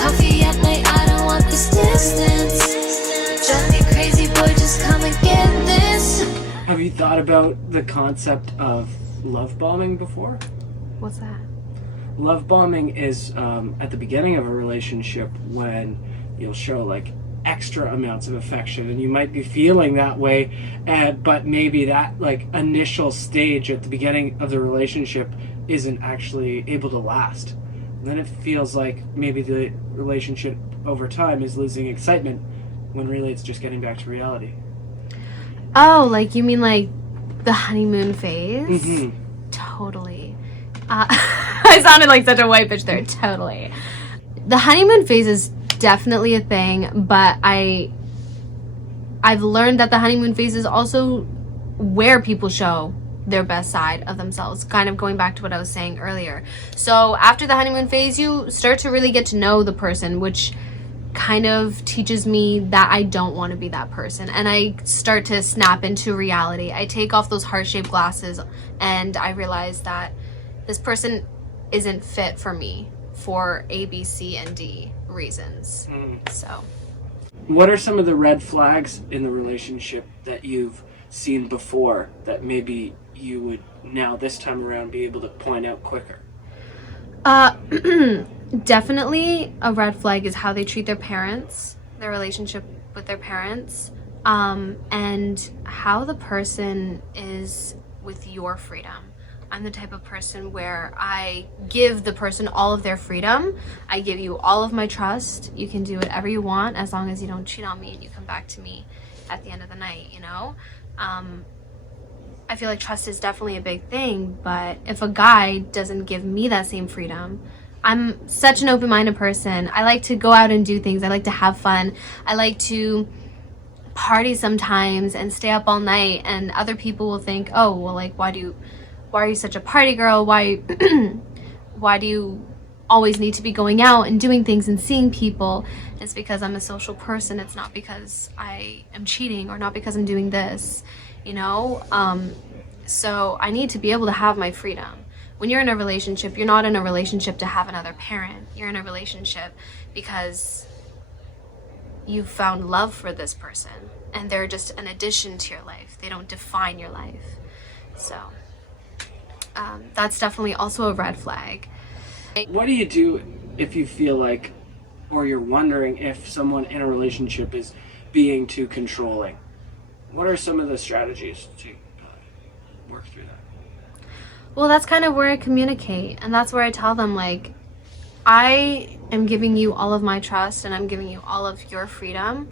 Coffee at night, I don't want this distance. Drive me crazy, boy, just come and get this. Have you thought about the concept of love bombing before? What's that? Love bombing is at the beginning of a relationship when you'll show like extra amounts of affection, and you might be feeling that way, but maybe that like initial stage at the beginning of the relationship isn't actually able to last. And then it feels like maybe the relationship over time is losing excitement when really it's just getting back to reality. Oh, like you mean like the honeymoon phase? Mm-hmm. Totally. I sounded like such a white bitch there. Totally. The honeymoon phase is definitely a thing, but I've learned that the honeymoon phase is also where people show their best side of themselves, kind of going back to what I was saying earlier. So after the honeymoon phase, you start to really get to know the person, which kind of teaches me that I don't want to be that person, and I start to snap into reality. I take off those heart-shaped glasses and I realize that this person isn't fit for me for A, B, C, and D reasons. So What are some of the red flags in the relationship that you've seen before that maybe you would now this time around be able to point out quicker? Definitely a red flag is how they treat their parents, their relationship with their parents, and how the person is with your freedom. I'm the type of person where I give the person all of their freedom. I give you all of my trust. You can do whatever you want as long as you don't cheat on me and you come back to me at the end of the night, you know? I feel like trust is definitely a big thing, but if a guy doesn't give me that same freedom, I'm such an open-minded person. I like to go out and do things. I like to have fun. I like to party sometimes and stay up all night, and other people will think, oh, well, like, why are you such a party girl? Why do you always need to be going out and doing things and seeing people? It's because I'm a social person. It's not because I am cheating or not because I'm doing this, you know? So I need to be able to have my freedom. When you're in a relationship, you're not in a relationship to have another parent. You're in a relationship because you found love for this person, and they're just an addition to your life. They don't define your life. So that's definitely also a red flag. What do you do if you feel like, or you're wondering if someone in a relationship is being too controlling? What are some of the strategies to work through that? Well, that's kind of where I communicate, and that's where I tell them, like, I am giving you all of my trust and I'm giving you all of your freedom,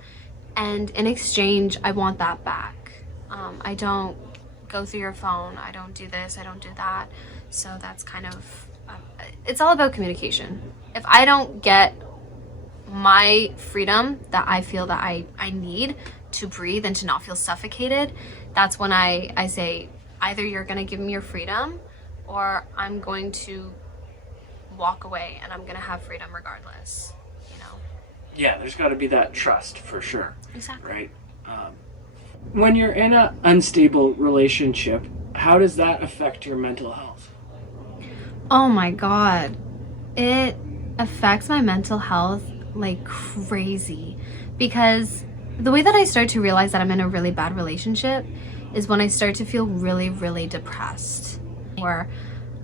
and in exchange I want that back. I don't go through your phone, I don't do this, I don't do that. So that's kind of it's all about communication. If I don't get my freedom that I feel that I need to breathe and to not feel suffocated, that's when I say, either you're going to give me your freedom or I'm going to walk away and I'm going to have freedom regardless, you know? Yeah, there's got to be that trust for sure. Exactly. Right? When you're in an unstable relationship, how does that affect your mental health? Oh my God. It affects my mental health like crazy, because the way that I start to realize that I'm in a really bad relationship is when I start to feel really, really depressed, or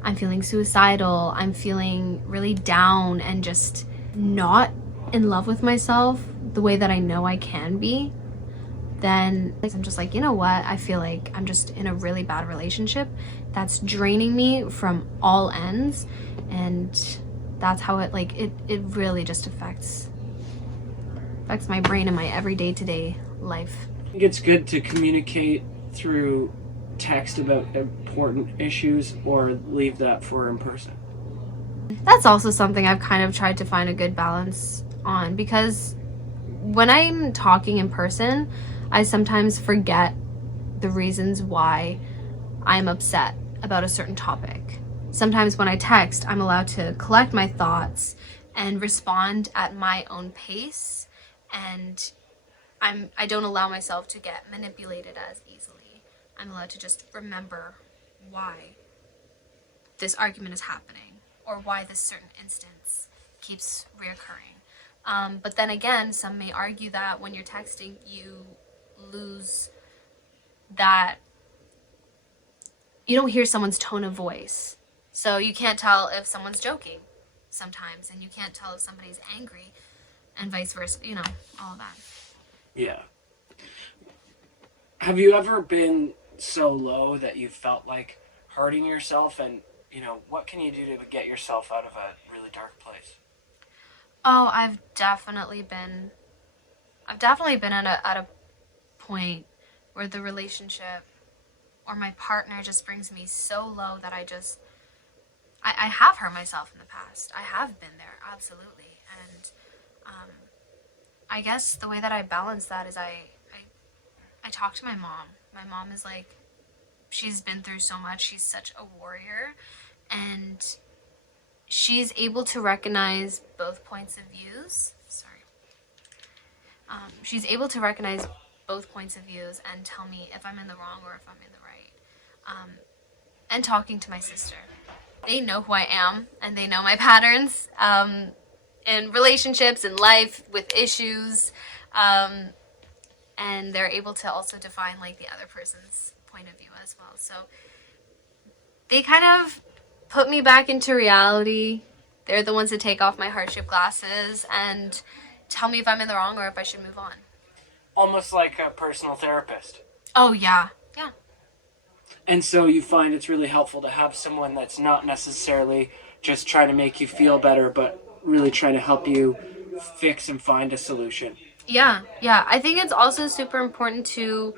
I'm feeling suicidal, I'm feeling really down and just not in love with myself the way that I know I can be. Then I'm just like, you know what? I feel like I'm just in a really bad relationship that's draining me from all ends, and that's how it really just affects my brain and my everyday to-day life. I think it's good to communicate through text about important issues, or leave that for in person. That's also something I've kind of tried to find a good balance on, because when I'm talking in person, I sometimes forget the reasons why I'm upset about a certain topic. Sometimes when I text, I'm allowed to collect my thoughts and respond at my own pace, and I don't allow myself to get manipulated as easily. I'm allowed to just remember why this argument is happening, or why this certain instance keeps reoccurring. But then again, some may argue that when you're texting, you lose that, you don't hear someone's tone of voice. So you can't tell if someone's joking sometimes, and you can't tell if somebody's angry, and vice versa, all of that. Yeah. Have you ever been so low that you felt like hurting yourself? And, what can you do to get yourself out of a really dark place? Oh, I've definitely been at a point where the relationship or my partner just brings me so low that I have hurt myself in the past. I have been there, absolutely. And I guess the way that I balance that is I talk to my mom. My mom is like, she's been through so much. She's such a warrior. And she's able to recognize both points of views. She's able to recognize both points of views and tell me if I'm in the wrong or if I'm in the right. And talking to my sister. They know who I am and they know my patterns in relationships, in life, with issues. And they're able to also define like the other person's point of view as well. So they kind of put me back into reality. They're the ones that take off my hardship glasses and tell me if I'm in the wrong or if I should move on. Almost like a personal therapist. Oh, yeah. Yeah. And so you find it's really helpful to have someone that's not necessarily just trying to make you feel better, but really trying to help you fix and find a solution. Yeah. I think it's also super important to,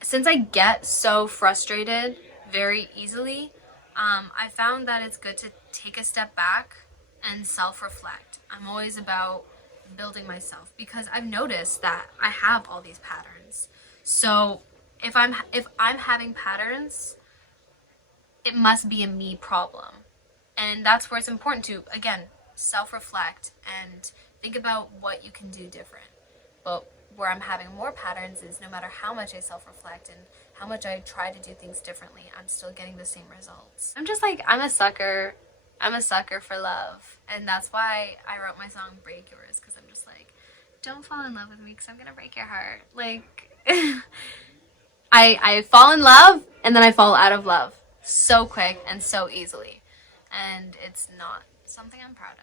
since I get so frustrated very easily, I found that it's good to take a step back and self-reflect. I'm always about building myself because I've noticed that I have all these patterns. So if I'm having patterns, it must be a me problem. And that's where it's important to, again, self-reflect and think about what you can do different. But where I'm having more patterns is no matter how much I self-reflect and how much I try to do things differently, I'm still getting the same results. I'm just like, I'm a sucker for love. And that's why I wrote my song Break Yours, because I'm just like, don't fall in love with me because I'm gonna break your heart. Like, I fall in love and then I fall out of love so quick and so easily. And it's not something I'm proud of.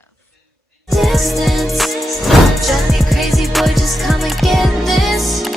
Distance, drive me crazy, boy, just come and get this.